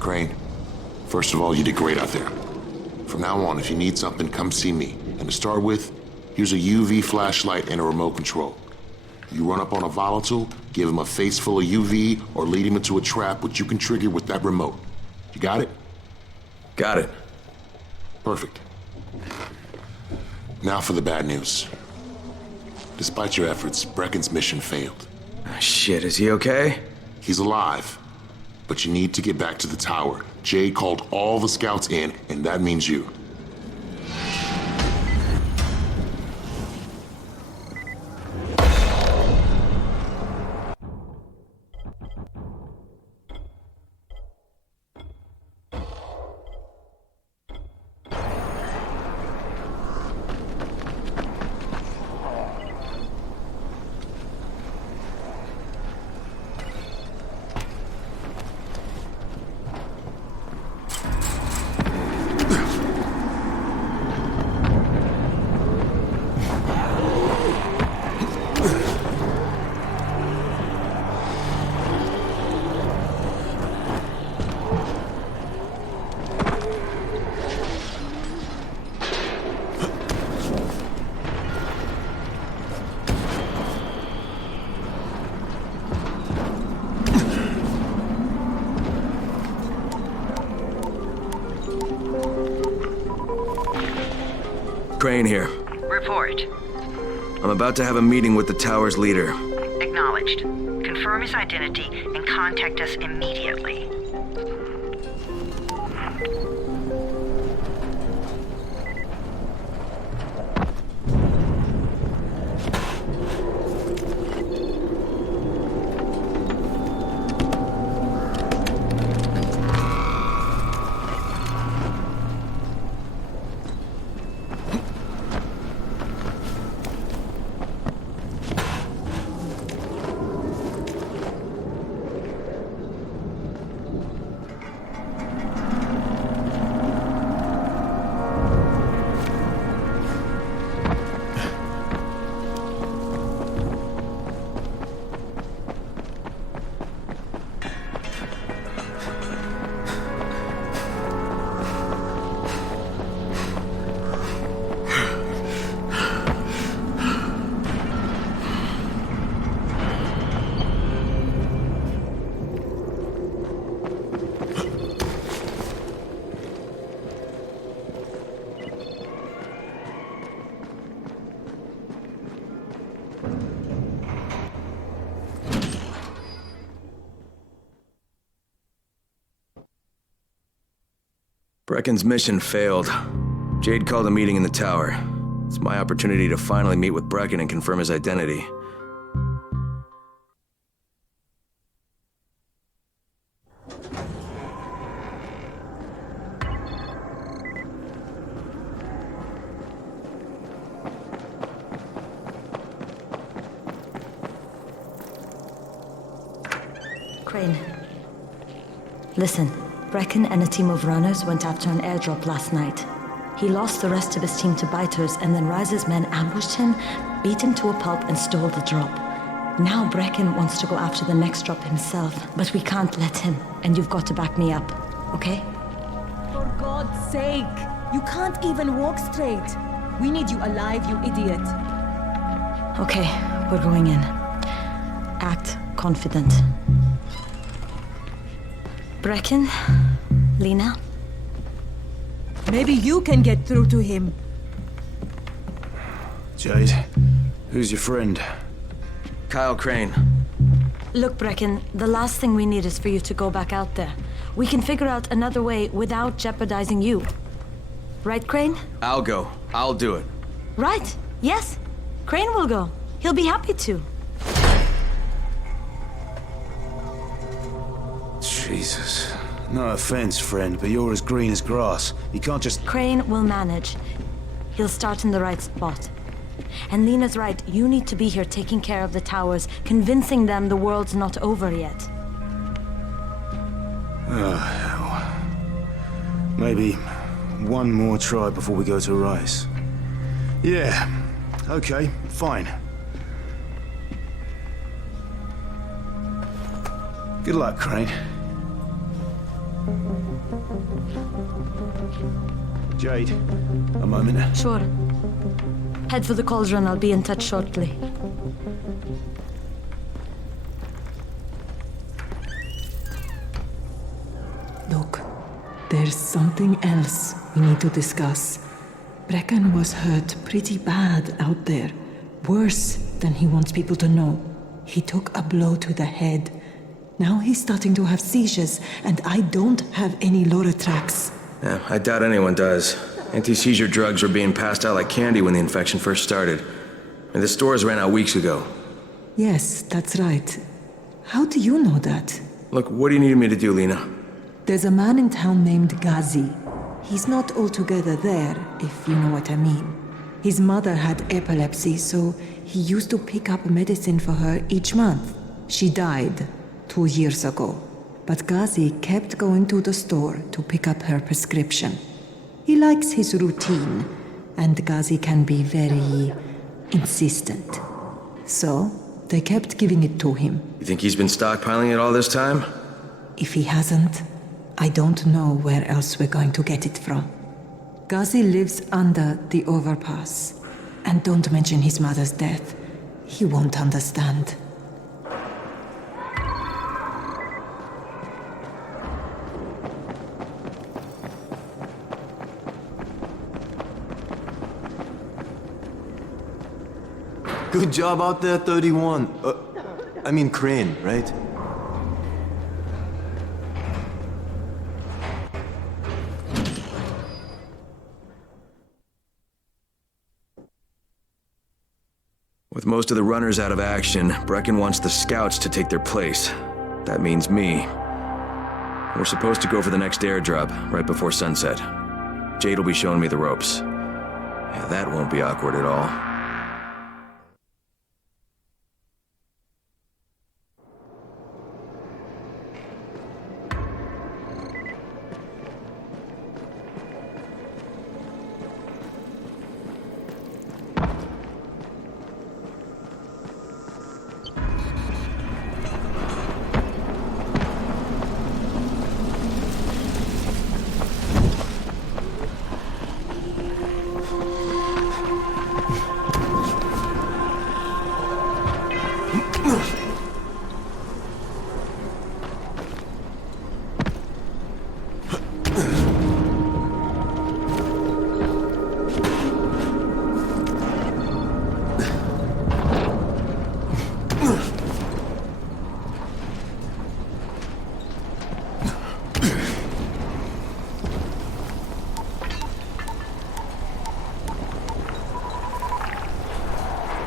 Crane, first of all, you did great out there. From now on, if you need something, come see me. And to start with, here's a UV flashlight and a remote control. You run up on a volatile, give him a face full of UV, or lead him into a trap which you can trigger with that remote. You got it? Got it. Perfect. Now for the bad news. Despite your efforts, Brecken's mission failed. Shit, is he okay? He's alive, but you need to get back to the tower. Jade called all the scouts in, and that means you. Crane here. Report. I'm about to have a meeting with the tower's leader. Acknowledged. Confirm his identity and contact us immediately. Brecken's mission failed. Jade called a meeting in the tower. It's my opportunity to finally meet with Brecken and confirm his identity. Crane. Listen, Brecken and a team of runners went after an airdrop last night. He lost the rest of his team to biters, and then Rise's men ambushed him, beat him to a pulp, and stole the drop. Now Brecken wants to go after the next drop himself, but we can't let him, and you've got to back me up, okay? For God's sake! You can't even walk straight! We need you alive, you idiot! Okay, we're going in. Act confident. Brecken? Lena? Maybe you can get through to him. Jade, who's your friend? Kyle Crane. Look, Brecken, the last thing we need is for you to go back out there. We can figure out another way without jeopardizing you. Right, Crane? I'll go. I'll do it. Right. Yes. Crane will go. He'll be happy to. Jesus. No offense, friend, but you're as green as grass. You can't just... Crane will manage. He'll start in the right spot. And Lena's right, you need to be here taking care of the towers, convincing them the world's not over yet. Oh, hell. Maybe one more try before we go to Rise. Yeah, okay, fine. Good luck, Crane. Jade, a moment. Sure. Head for the cauldron, I'll be in touch shortly. Look, there's something else we need to discuss. Brecken was hurt pretty bad out there. Worse than he wants people to know. He took a blow to the head. Now he's starting to have seizures, and I don't have any Loratrax. Yeah, I doubt anyone does. Anti-seizure drugs were being passed out like candy when the infection first started. And the stores ran out weeks ago. Yes, that's right. How do you know that? Look, what do you need me to do, Lena? There's a man in town named Ghazi. He's not altogether there, if you know what I mean. His mother had epilepsy, so he used to pick up medicine for her each month. She died 2 years ago, but Ghazi kept going to the store to pick up her prescription. He likes his routine, and Ghazi can be very insistent. So, they kept giving it to him. You think he's been stockpiling it all this time? If he hasn't, I don't know where else we're going to get it from. Ghazi lives under the overpass. And don't mention his mother's death. He won't understand. Good job out there, 31. I mean Crane, right? With most of the runners out of action, Brecken wants the scouts to take their place. That means me. We're supposed to go for the next airdrop, right before sunset. Jade will be showing me the ropes. Yeah, that won't be awkward at all.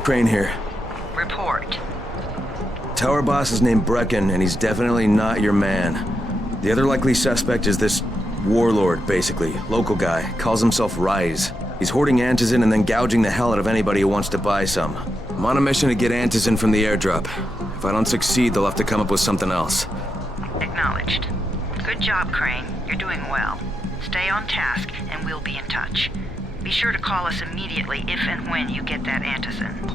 Crane here. Report. Tower boss is named Brecken, and he's definitely not your man. The other likely suspect is this warlord, basically. Local guy. Calls himself Rise. He's hoarding antizin and then gouging the hell out of anybody who wants to buy some. I'm on a mission to get antizin from the airdrop. If I don't succeed, they'll have to come up with something else. Acknowledged. Good job, Crane. You're doing well. Stay on task, and we'll be in touch. Be sure to call us immediately if and when you get that antizin.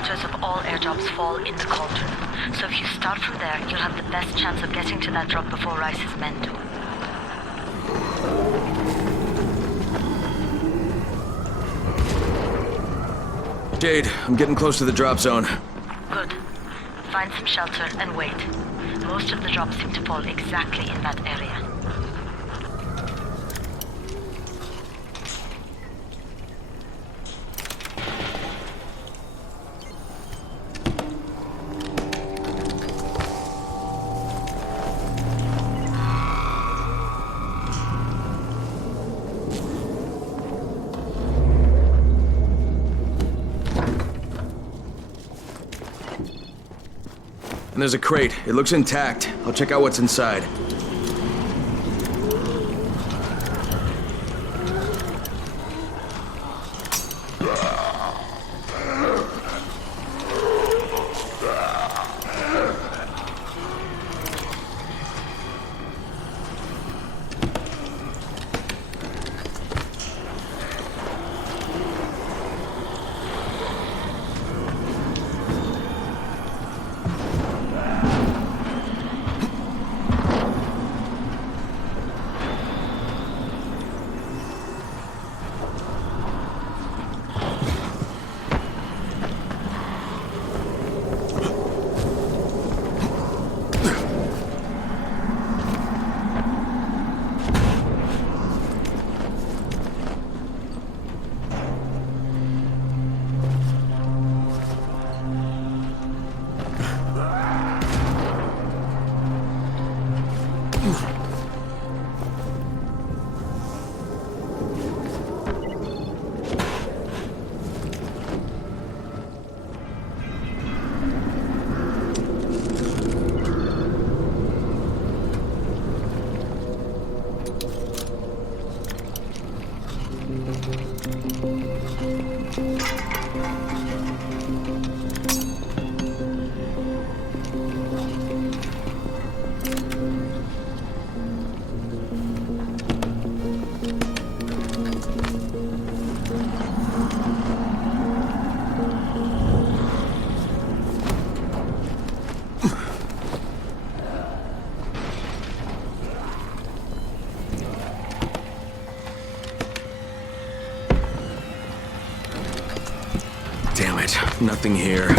headquarters of all airdrops fall in the cauldron. So if you start from there, you'll have the best chance of getting to that drop before Rice's men do. Jade, I'm getting close to the drop zone. Good. Find some shelter and wait. Most of the drops seem to fall exactly in that area. And there's a crate. It looks intact. I'll check out what's inside. Damn it, nothing here. Did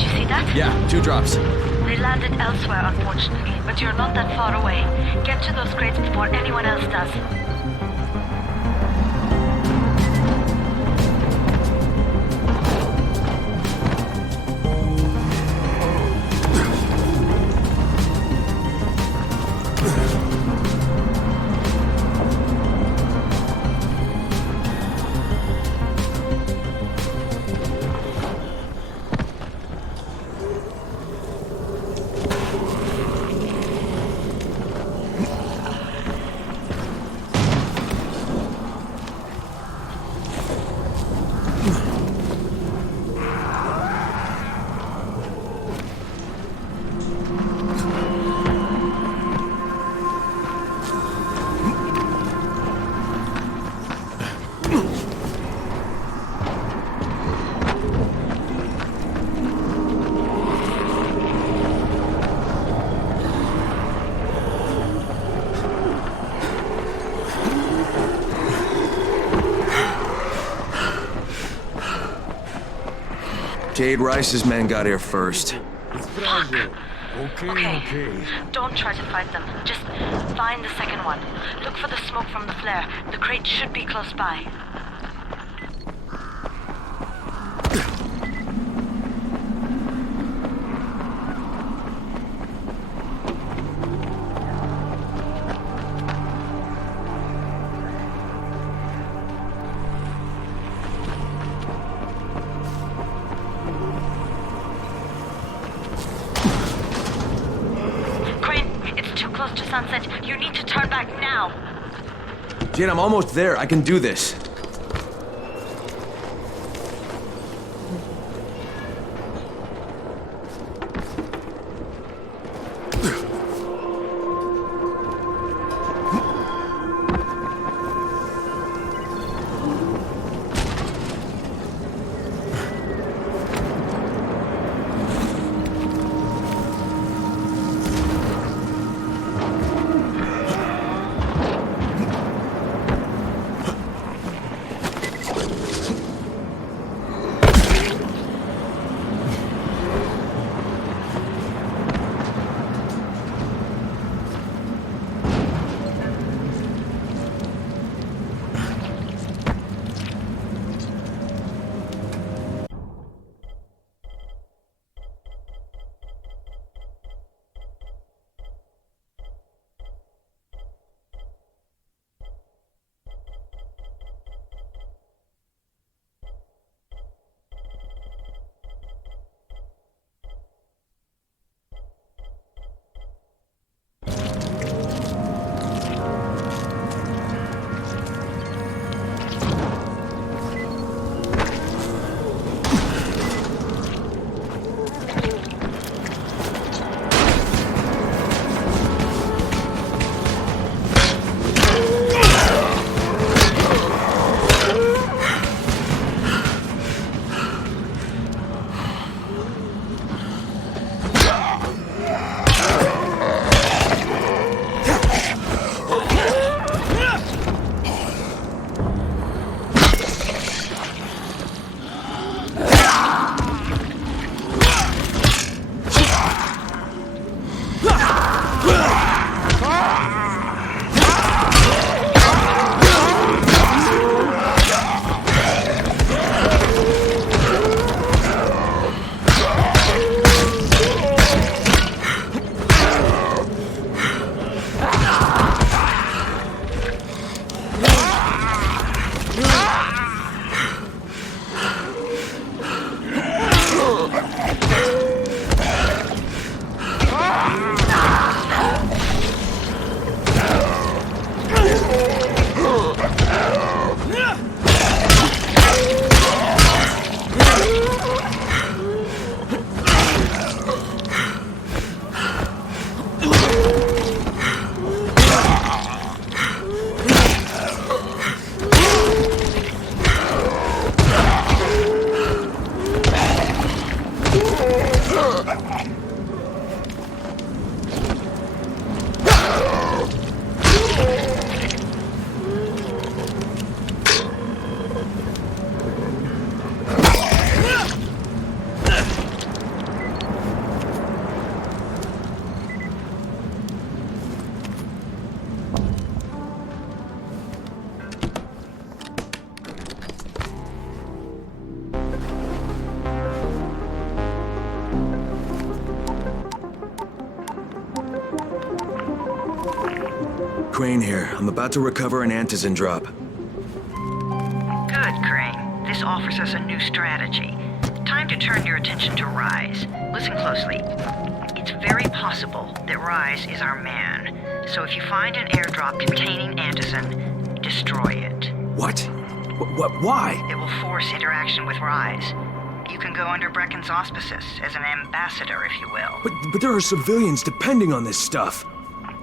you see that? Yeah, 2 drops. They landed elsewhere, unfortunately, but you're not that far away. Get to those crates before anyone else does. Jade Rice's men got here first. Okay. Don't try to fight them. Just find the second one. Look for the smoke from the flare. The crate should be close by. Close to sunset. You need to turn back now. Jade, I'm almost there. I can do this. Crane here. I'm about to recover an antizin drop. Good, Crane. This offers us a new strategy. Time to turn your attention to Rise. Listen closely. It's very possible that Rise is our man. So if you find an airdrop containing antizin, destroy it. What? Why? It will force interaction with Rise. You can go under Brecken's auspices as an ambassador, if you will. But there are civilians depending on this stuff.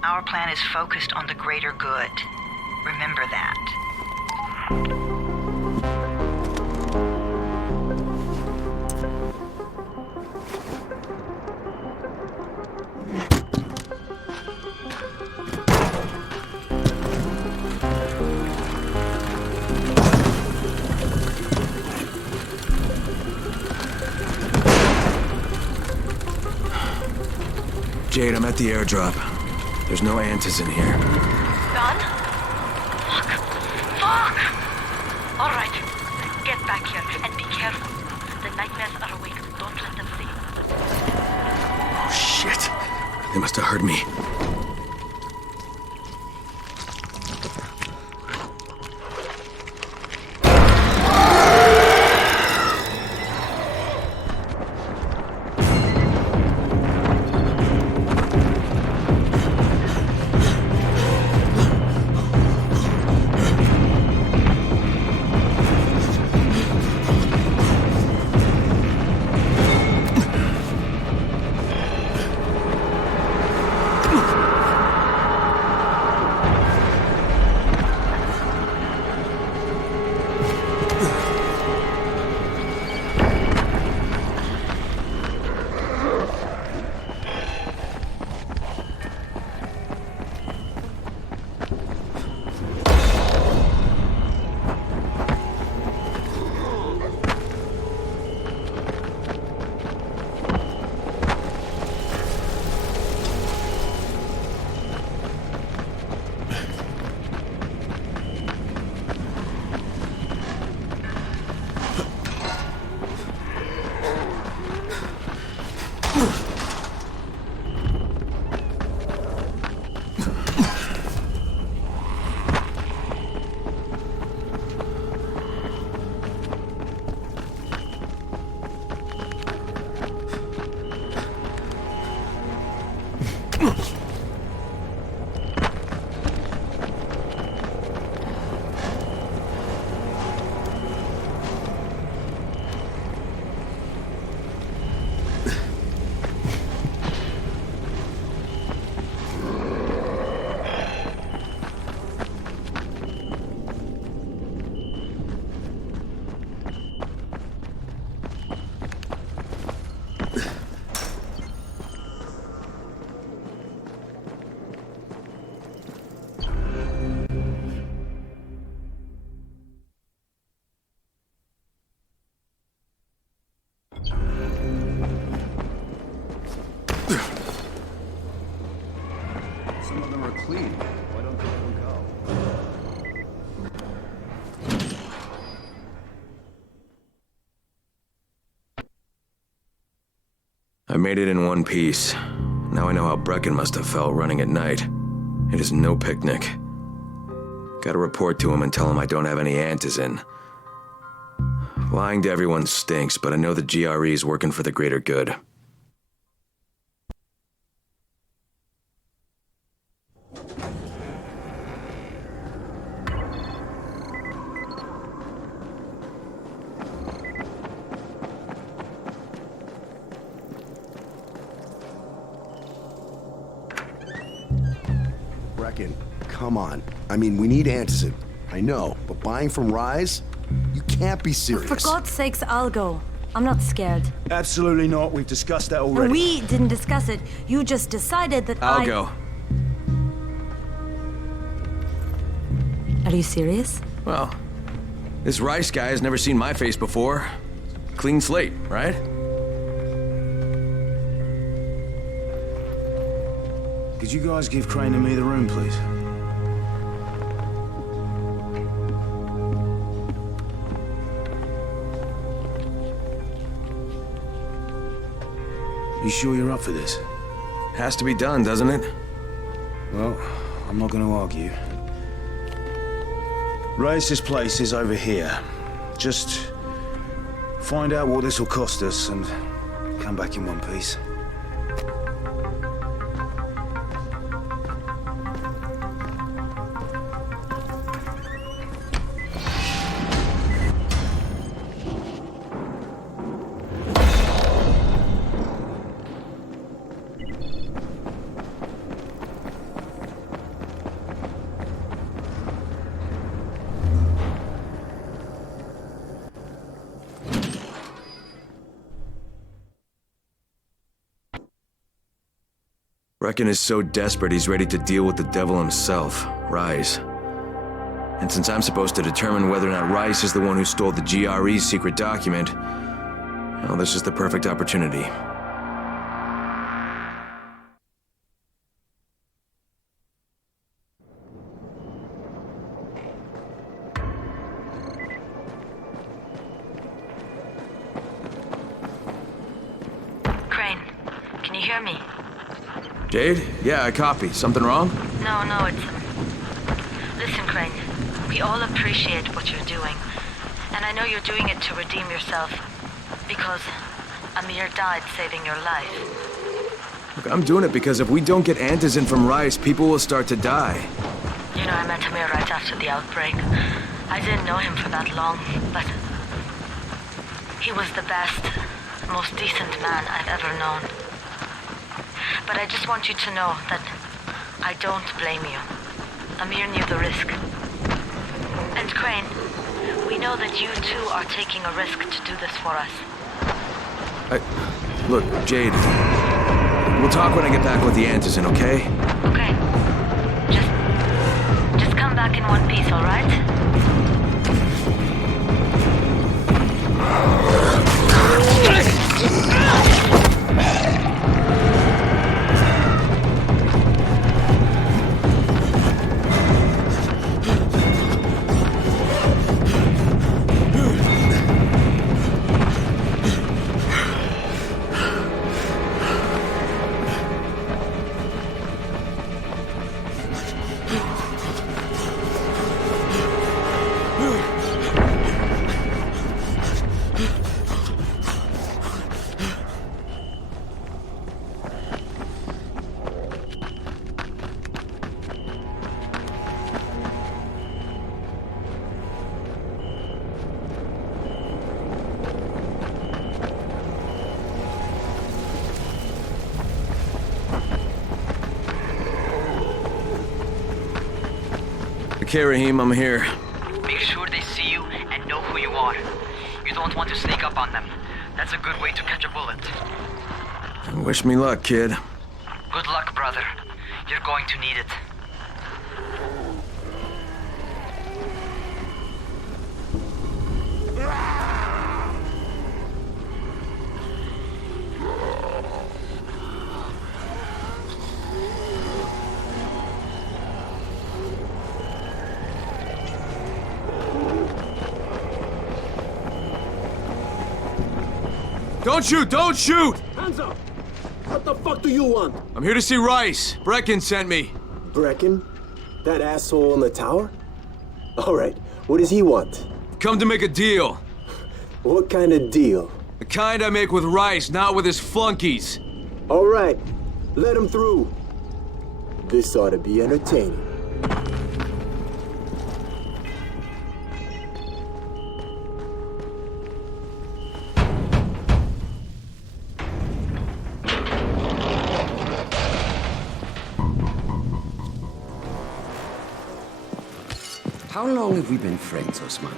Our plan is focused on the greater good. Remember that. Jade, I'm at the airdrop. There's no antizin here. Done? Fuck! All right. Get back here and be careful. The nightmares are awake. Don't let them see you. Oh, shit. They must have heard me. Some of them are clean. Why don't they let them go? I made it in one piece. Now I know how Brecken must have felt running at night. It is no picnic. Gotta report to him and tell him I don't have any antizin. Lying to everyone stinks, but I know the GRE is working for the greater good. Brecken, come on. I mean, we need antizin. I know, but buying from Rise? You can't be serious. For God's sakes, I'll go. I'm not scared. Absolutely not. We've discussed that already. We didn't discuss it. You just decided that I'll go. Are you serious? Well, this Rice guy has never seen my face before. Clean slate, right? Could you guys give Crane and me the room, please? You sure you're up for this? Has to be done, doesn't it? Well, I'm not gonna argue. Reyes' place is over here. Just find out what this will cost us and come back in one piece. Brecken is so desperate he's ready to deal with the devil himself, Rise. And since I'm supposed to determine whether or not Rice is the one who stole the GRE's secret document, well, this is the perfect opportunity. Crane, can you hear me? Jade? Yeah, I copy. Something wrong? No, it's... Listen, Crane, we all appreciate what you're doing. And I know you're doing it to redeem yourself. Because Amir died saving your life. Look, I'm doing it because if we don't get antizin from Rice, people will start to die. You know, I met Amir right after the outbreak. I didn't know him for that long, but... he was the best, most decent man I've ever known. But I just want you to know that I don't blame you. Amir knew the risk. And Crane, we know that you too are taking a risk to do this for us. Look, Jade, we'll talk when I get back with the antizin, okay? Okay. Just come back in one piece, all right? Okay, Raheem, I'm here. Make sure they see you and know who you are. You don't want to sneak up on them. That's a good way to catch a bullet. Wish me luck, kid. Good luck, brother. You're going to need it. Don't shoot! Don't shoot! Hands up! What the fuck do you want? I'm here to see Rice. Brecken sent me. Brecken? That asshole in the tower? Alright, what does he want? Come to make a deal. What kind of deal? The kind I make with Rice, not with his flunkies. Alright, let him through. This ought to be entertaining. How long have we been friends, Osman?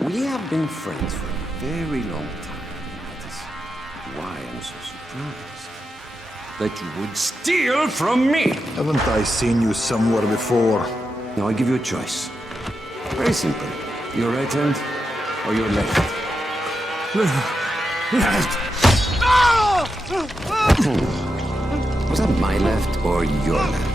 We have been friends for a very long time. That is why I'm so surprised that you would steal from me. Haven't I seen you somewhere before? Now I give you a choice. Very simple. Your right hand or your left? Left. Was that my left or your left?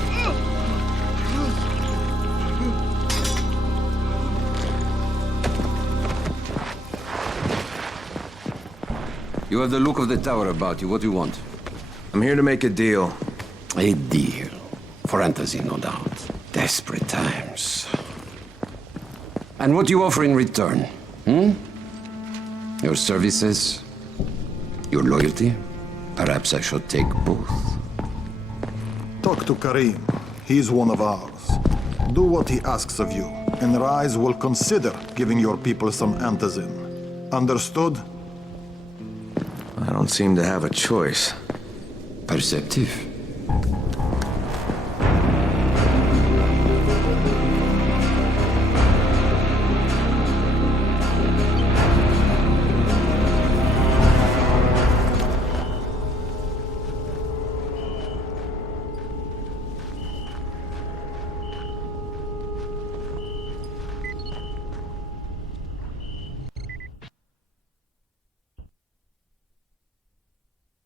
You have the look of the tower about you. What do you want? I'm here to make a deal. A deal? for antazine, no doubt. Desperate times. And what do you offer in return? Your services? Your loyalty? Perhaps I should take both. Talk to Karim. He's one of ours. Do what he asks of you, and Rise will consider giving your people some antazine. Understood? I don't seem to have a choice. Perceptive.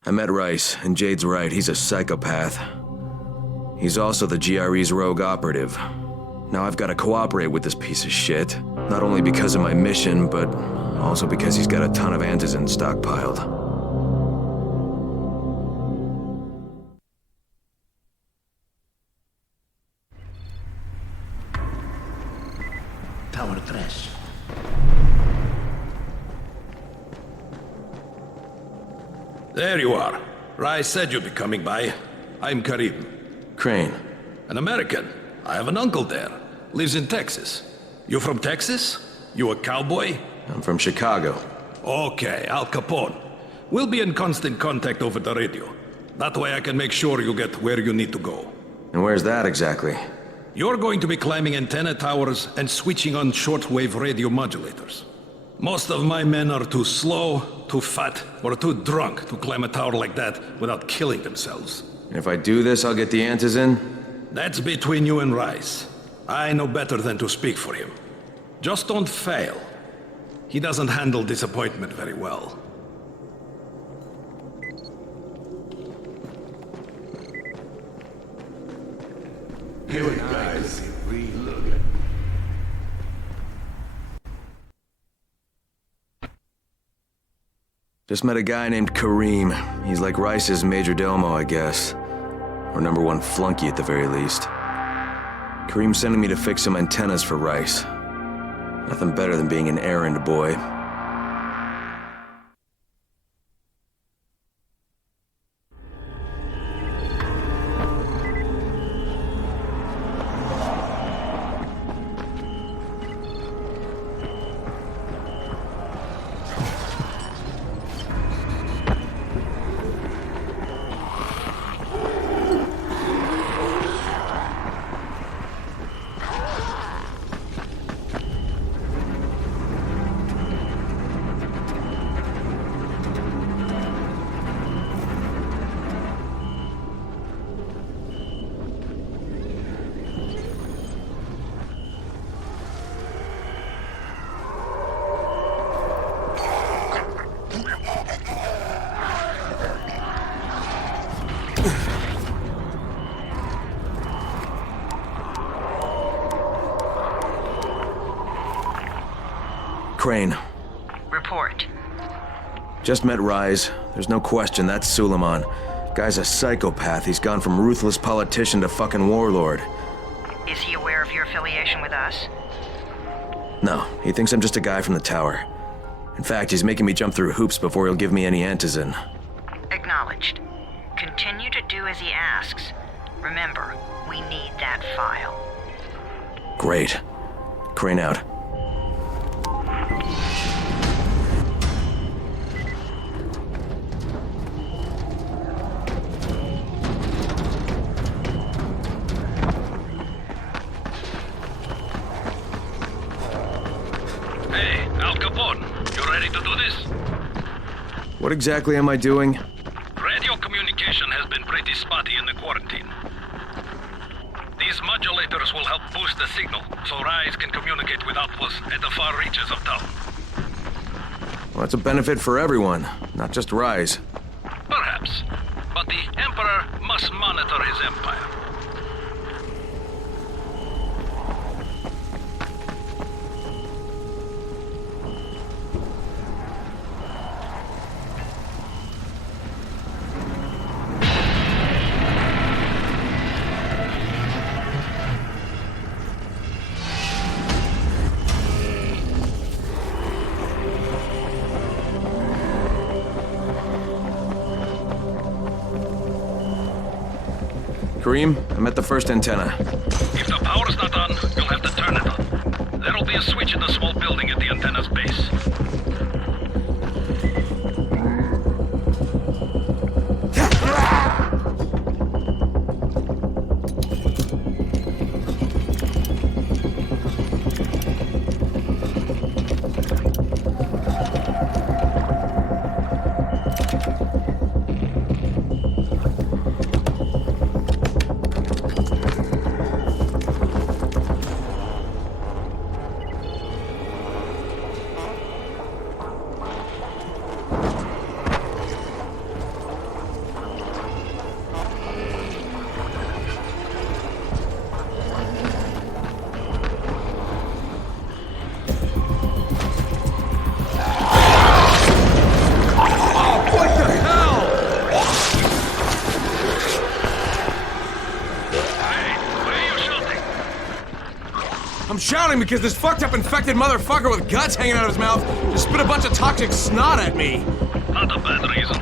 I met Rice, and Jade's right, he's a psychopath. He's also the GRE's rogue operative. Now I've got to cooperate with this piece of shit, not only because of my mission, but also because he's got a ton of antizin stockpiled. Tower 3. There you are. Rice said you'd be coming by. I'm Karim. Crane. An American. I have an uncle there. Lives in Texas. You from Texas? You a cowboy? I'm from Chicago. Okay, Al Capone. We'll be in constant contact over the radio. That way I can make sure you get where you need to go. And where's that exactly? You're going to be climbing antenna towers and switching on shortwave radio modulators. Most of my men are too slow, too fat, or too drunk to climb a tower like that without killing themselves. And if I do this, I'll get the antizin? That's between you and Rice. I know better than to speak for him. Just don't fail. He doesn't handle disappointment very well. Here guys, look at. Just met a guy named Karim. He's like Rice's major domo, I guess. Or number one flunky at the very least. Karim's sending me to fix some antennas for Rice. Nothing better than being an errand boy. Crane. Report. Just met Rise. There's no question that's Suleiman. Guy's a psychopath. He's gone from ruthless politician to fucking warlord. Is he aware of your affiliation with us? No, he thinks I'm just a guy from the tower. In fact, he's making me jump through hoops before he'll give me any antizin. Acknowledged. Continue to do as he asks. Remember, we need that file. Great. Crane out. What exactly am I doing? Radio communication has been pretty spotty in the quarantine. These modulators will help boost the signal, so Rise can communicate with outposts at the far reaches of town. Well, that's a benefit for everyone, not just Rise. Perhaps, but the Emperor must monitor his empire. Kareem, I'm at the first antenna. If the power's not on, you'll have to turn it on. There'll be a switch in the small building at the antenna's base. I'm shouting because this fucked up infected motherfucker with guts hanging out of his mouth just spit a bunch of toxic snot at me. Not a bad reason.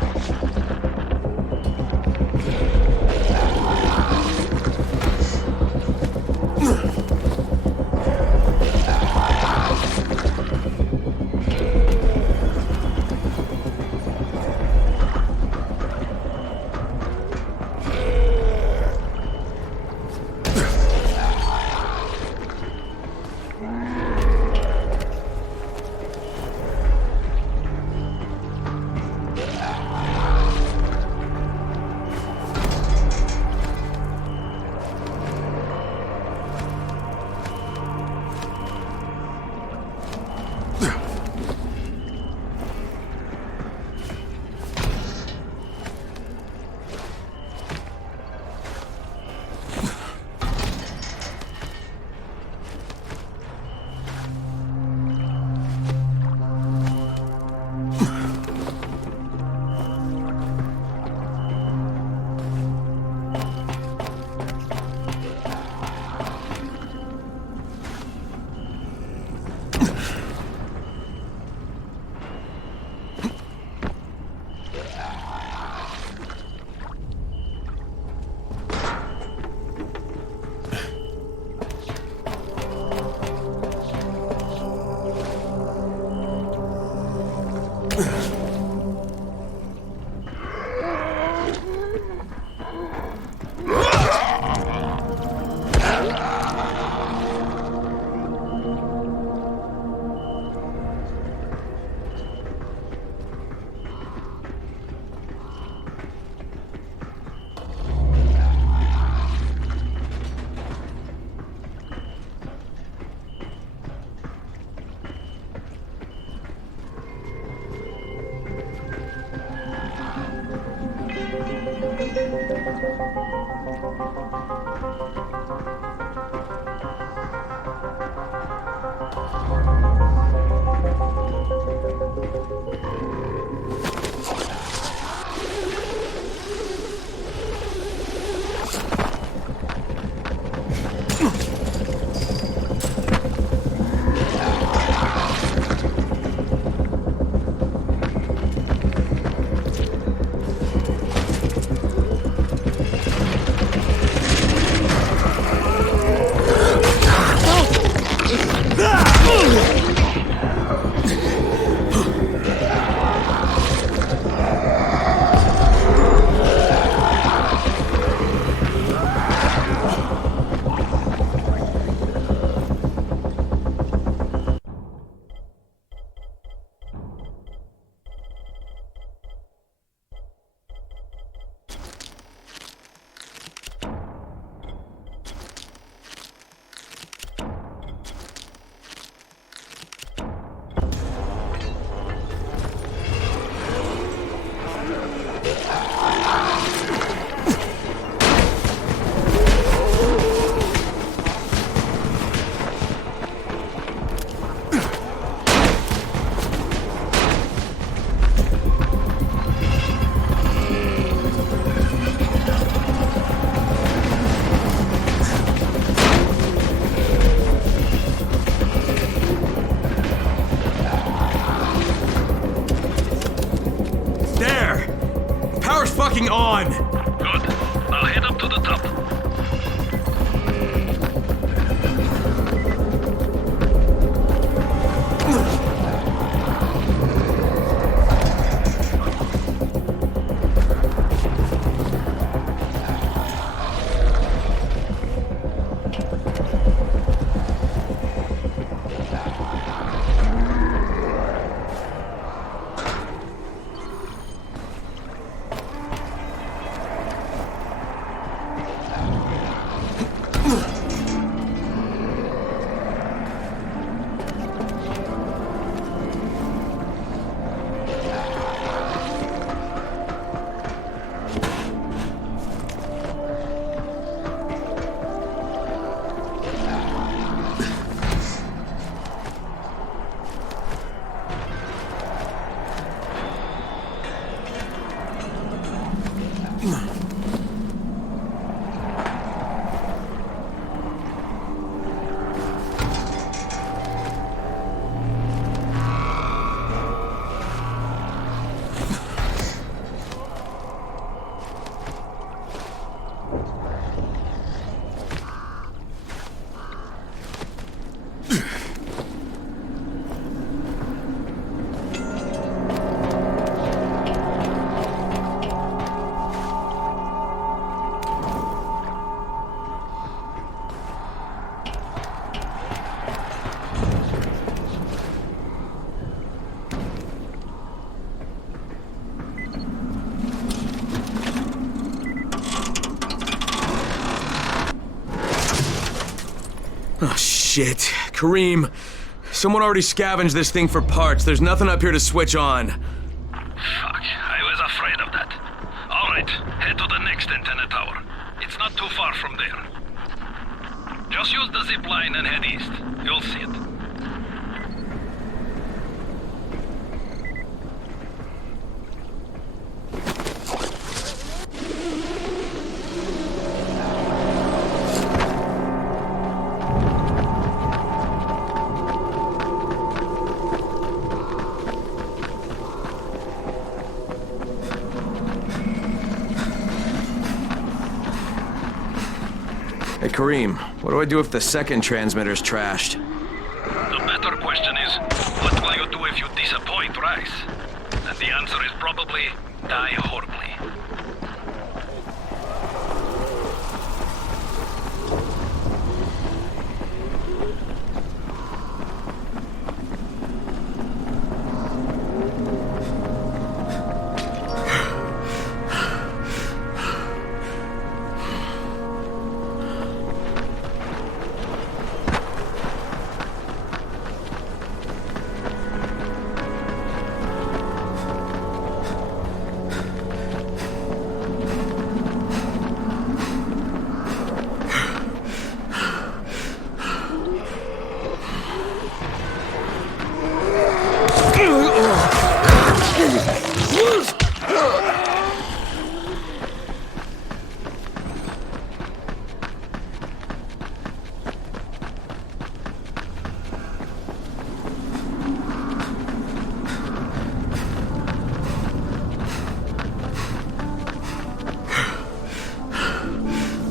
Oh, shit. Kareem, someone already scavenged this thing for parts. There's nothing up here to switch on. Fuck, I was afraid of that. All right, head to the next antenna tower. It's not too far from there. Just use the zip line and head east. You'll see it. Hey, Kareem, what do I do if the second transmitter's trashed? The better question is, what will you do if you disappoint Rice? And the answer is probably die horribly.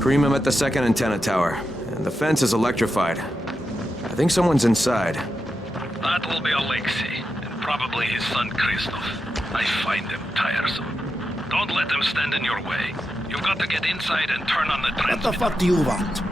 Kareem, I'm at the second antenna tower, and the fence is electrified. I think someone's inside. That will be Alexei, and probably his son Christoph. I find them tiresome. Don't let them stand in your way. You've got to get inside and turn on the transmitter. What the fuck do you want?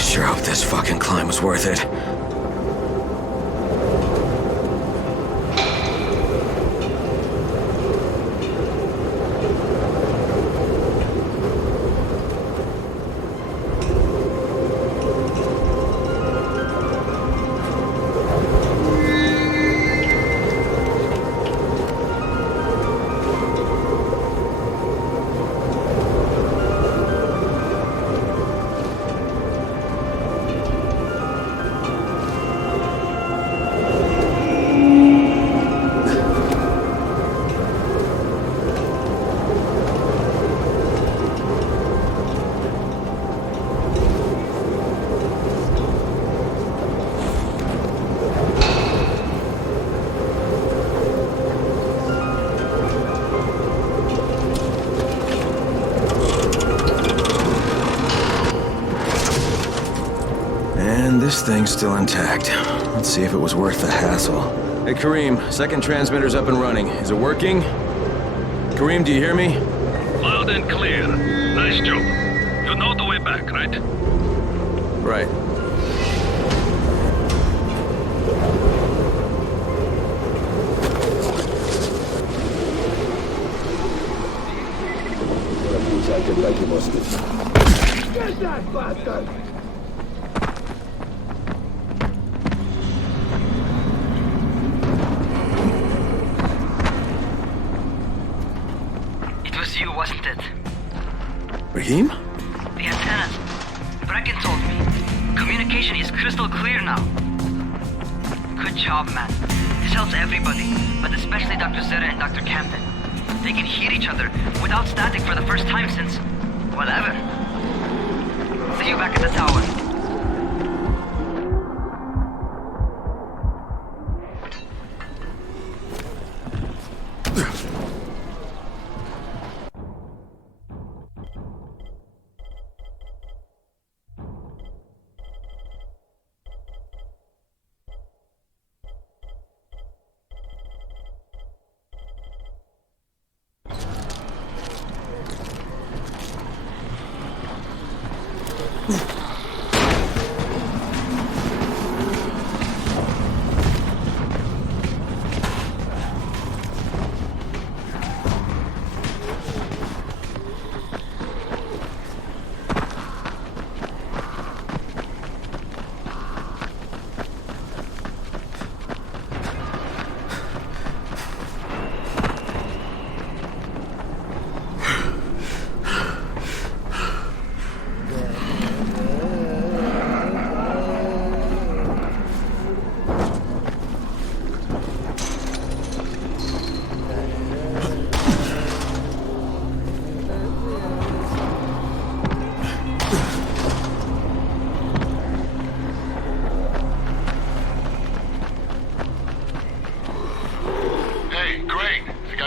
Sure hope this fucking climb was worth it. This thing's still intact. Let's see if it was worth the hassle. Hey, Kareem, second transmitter's up and running. Is it working? Kareem, do you hear me? Loud and clear. Nice job. You know the way back, right? Right. It was you, wasn't it? Raheem? The antennas. Brecken told me. Communication is crystal clear now. Good job, man. This helps everybody, but especially Dr. Zeta and Dr. Camden. They can hear each other without static for the first time since... whatever. See you back at the tower.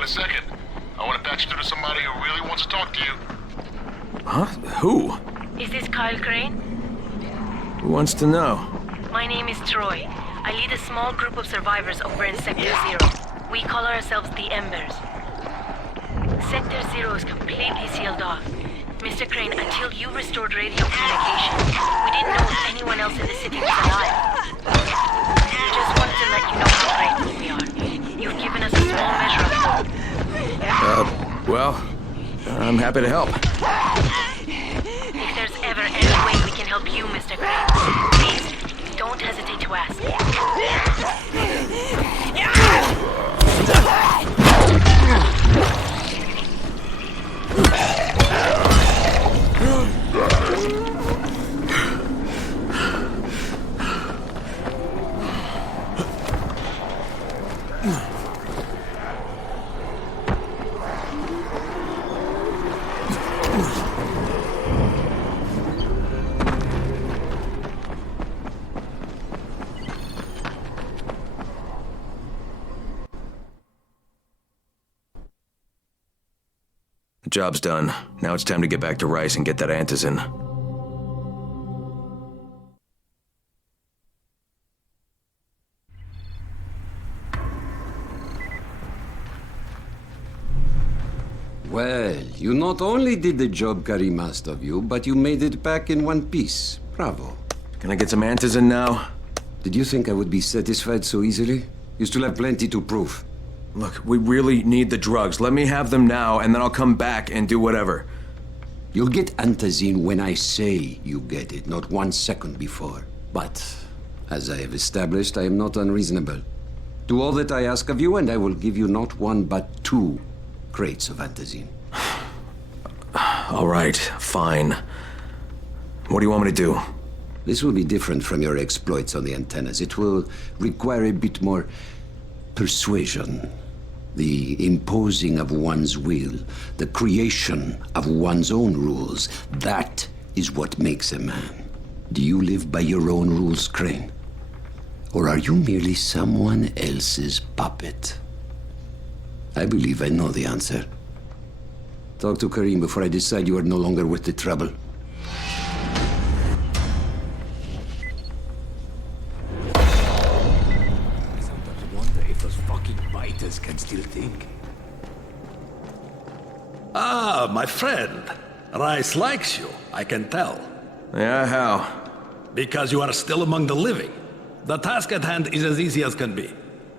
got a second? I want to patch you to somebody who really wants to talk to you. Huh? Who? Is this Kyle Crane? Who wants to know? My name is Troy. I lead a small group of survivors over in Sector Zero. We call ourselves the Embers. Sector Zero is completely sealed off. Mr. Crane, until you restored radio communication, we didn't know if anyone else in the city was alive. We just wanted to let you know how grateful we are. You've given us a small measure of hope. Well, I'm happy to help. If there's ever any way we can help you, Mr. Crane, please, don't hesitate to ask. The job's done. Now it's time to get back to Rice and get that antizin. Well, you not only did the job Karim asked of you, but you made it back in one piece. Bravo. Can I get some antizin now? Did you think I would be satisfied so easily? You still have plenty to prove. Look, we really need the drugs. Let me have them now, and then I'll come back and do whatever. You'll get antizin when I say you get it, not 1 second before. But, as I have established, I am not unreasonable. Do all that I ask of you, and I will give you not 1 but 2 crates of antizin. All right, fine. What do you want me to do? This will be different from your exploits on the antennas. It will require a bit more persuasion. The imposing of one's will, the creation of one's own rules. That is what makes a man. Do you live by your own rules, Crane? Or are you merely someone else's puppet? I believe I know the answer. Talk to Karim before I decide you are no longer worth the trouble. Can still think. Ah, my friend. Rice likes you, I can tell. Yeah, how? Because you are still among the living. The task at hand is as easy as can be.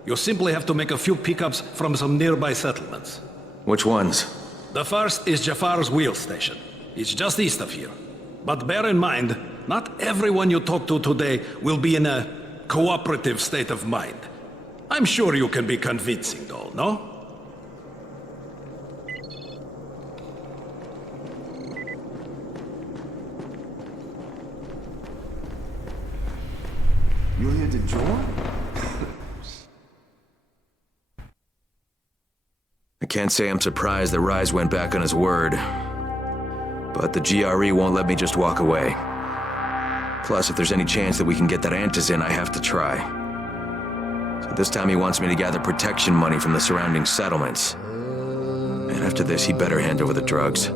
You simply have to make a few pickups from some nearby settlements. Which ones? The first is Jafar's wheel station. It's just east of here. But bear in mind, not everyone you talk to today will be in a cooperative state of mind. I'm sure you can be convincing, though, no? You're here to join? I can't say I'm surprised that Rise went back on his word. But the GRE won't let me just walk away. Plus, if there's any chance that we can get that antizin, I have to try. So this time he wants me to gather protection money from the surrounding settlements. And after this, he better hand over the drugs.